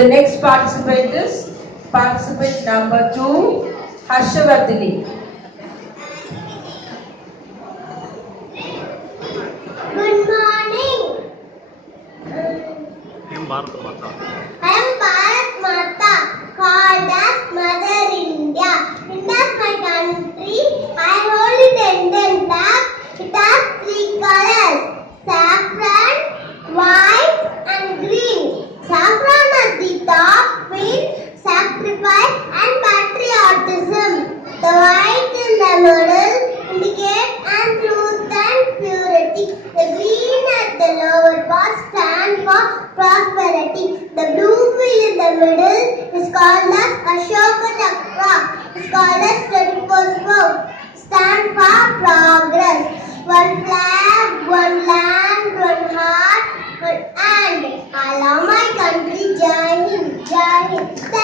The next participant is participant number 2, Harshavardhini. Good morning. I am Bharat Mata, called as Mother India. India is my country. I hold it Indian flag. It has 3 colors: saffron, white, and green. Saffron at the top means sacrifice and patriotism. The white in the middle indicates truth and purity. The green at the lower part stands for prosperity. The blue wheel in the middle is called as Ashoka Chakra. It's called as 24 spokes. Stand for progress. One flag, one land, one heart, one hand. I love my country. Jai Hind, Jai Hind.